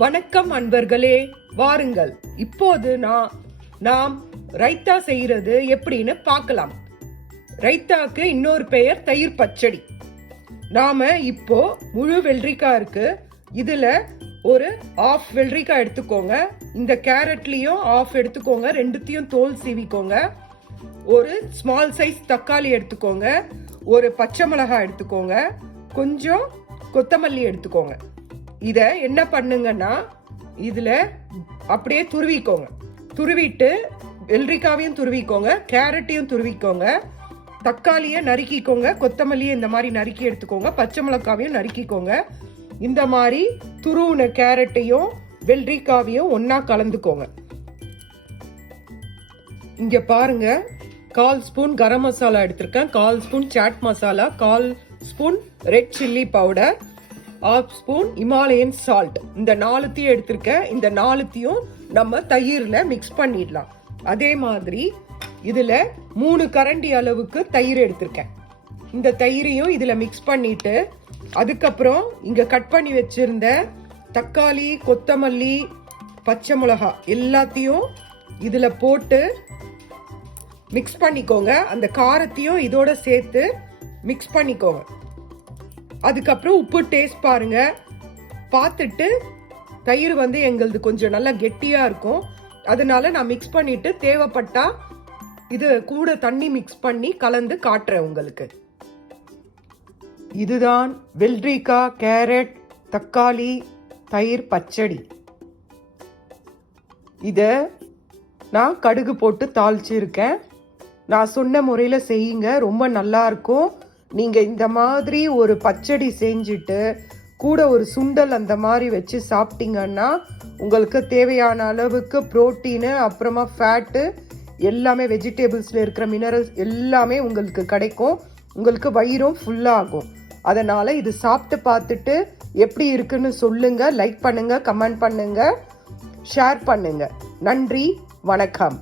வணக்கம் அன்பர்களே, வாருங்கள் இப்போது நாம் ரைத்தா செய்யறது எப்படின்னு பார்க்கலாம். ரைத்தாக்கு இன்னொரு பெயர் தயிர் பச்சடி. நாம இப்போ முழு வெள்ளரிக்காய் இருக்கு, இதுல ஒரு ஆஃப் வெள்ளரிக்காய் எடுத்துக்கோங்க. இந்த கேரட்லயும் ஆஃப் எடுத்துக்கோங்க, ரெண்டுத்தையும் தோல் சீவிக்கோங்க. ஒரு ஸ்மால் சைஸ் தக்காளி எடுத்துக்கோங்க, ஒரு பச்சை மிளகாய் எடுத்துக்கோங்க, கொஞ்சம் கொத்தமல்லி எடுத்துக்கோங்க. இத என்ன பண்ணுங்கன்னா இதுல அப்படியே துருவிக்கோங்க. துருவிட்டு வெள்ளரிக்காவையும் துருவிக்கோங்க, கேரட்டையும் துருவிக்கோங்க, தக்காளியை நறுக்கிக்கோங்க, கொத்தமல்லியை இந்த மாதிரி நறுக்கி எடுத்துக்கோங்க, பச்சை மிளகாவையும் நறுக்கிக்கோங்க. இந்த மாதிரி துருவுன கேரட்டையும் வெள்ளரிக்காவையும் ஒன்னா கலந்துக்கோங்க. இங்க பாருங்க, 1/4 ஸ்பூன் கரம் மசாலா எடுத்திருக்கேன், 1/4 spoon chaat masala, 1/4 spoon red chilli powder, 1/2 spoon Himalayan salt. இந்த 4த்தையும் எடுத்திருக்கேன். இந்த 4த்தையும் நம்ம தயிர்ல மிக்ஸ் பண்ணிடலாம். அதே மாதிரி இதுல 3 கரண்டி அளவுக்கு தயிர் எடுத்திருக்கேன். இந்த தயிரையும் இதுல மிக்ஸ் பண்ணிட்டு, அதுக்கப்புறம் இங்க கட் பண்ணி வச்சிருந்த தக்காளி, கொத்தமல்லி, பச்சை மிளகாய் எல்லாத்தையும் இதுல போட்டு மிக்ஸ் பண்ணிக்கோங்க. அந்த காரத்தையும் இதோட சேர்த்து மிக்ஸ் பண்ணிக்கோங்க. அதுக்கப்புறம் உப்பு டேஸ்ட் பாருங்க. பார்த்துட்டு தயிர் எங்களுது கொஞ்சம் நல்லா கெட்டியா இருக்கும், அதனால நான் மிக்ஸ் பண்ணிட்டு தேவைப்பட்டா இது கூட தண்ணி மிக்ஸ் பண்ணி கலந்து காட்டுறேன் உங்களுக்கு. இதுதான் வெள்ளரிக்காய், கேரட், தக்காளி, தயிர் பச்சடி. இத நான் கடுகு போட்டு தாளிச்சிருக்கேன். நான் சொன்ன முறையில் செய்யுங்க, ரொம்ப நல்லா இருக்கும். நீங்கள் இந்த மாதிரி ஒரு பச்சடி செஞ்சுட்டு கூட ஒரு சுண்டல் அந்த மாதிரி வச்சு சாப்பிட்டீங்கன்னா உங்களுக்கு தேவையான அளவுக்கு புரோட்டீனு, அப்புறமா ஃபேட்டு, எல்லாமே வெஜிடபிள்ஸில் இருக்கிற மினரல்ஸ் எல்லாமே உங்களுக்கு கிடைக்கும். உங்களுக்கு வயிறும் ஃபுல்லாகும். அதனால் இது சாப்பிட்டு பார்த்துட்டு எப்படி இருக்குன்னு சொல்லுங்கள். லைக் பண்ணுங்கள், கமெண்ட் பண்ணுங்கள், ஷேர் பண்ணுங்கள். நன்றி, வணக்கம்.